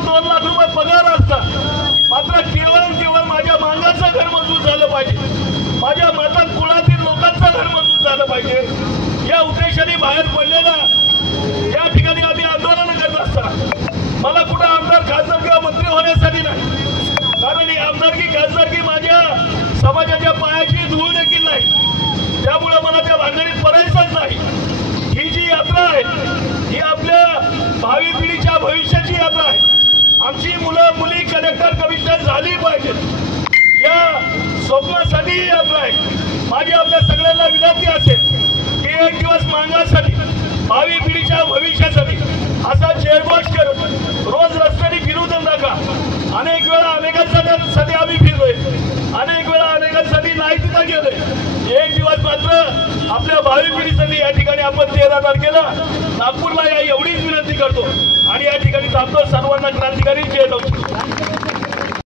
Minimum 2 lakh रुपये पगार असतात, मात्र केवळ माझ्या मांगाचं घर मंजूर झालं पाहिजे, माझ्या माता कुळातील लोकांचं घर मंजूर झालं पाहिजे या उद्देशाने बाहेर पडलेला या ठिकाणी आम्ही आंदोलन करत असताना मला कुठं आमदार खासदार किंवा मंत्री होण्यासाठी नाही, कारण ही आमदारकी खासदारकी माझ्या समाजाच्या पायाची धूळ देखील नाही, त्यामुळे मला त्या भानगडीत पडायचंच नाही। ही जी यात्रा आहे ही आपल्या भावी पिढीच्या भविष्याची यात्रा आहे। आमची मुलं मुली कलेक्टर कमिशनर झाली पाहिजेत या स्वप्नासाठी ही यात्रा आहे। माझी आपल्या सगळ्यांना विनंती असेल की एक दिवस मांगासाठी भावी पिढीच्या भविष्यासाठी असा जयघोष करत रोज रस्त्याने फिरू देऊ नका। अनेक वेळा अनेकांसाठी आम्ही फिरलोय, अनेक वेळा अनेकांसाठी नाही तिथं गेलोय। एक दिवस मात्र आपल्या भावी पिढीसाठी या ठिकाणी आपण 13 तारखेला नागपूरला या एवढीच विनंती करतो आणि या ठिकाणी थांबतो। सर्वांना क्रांतिकारी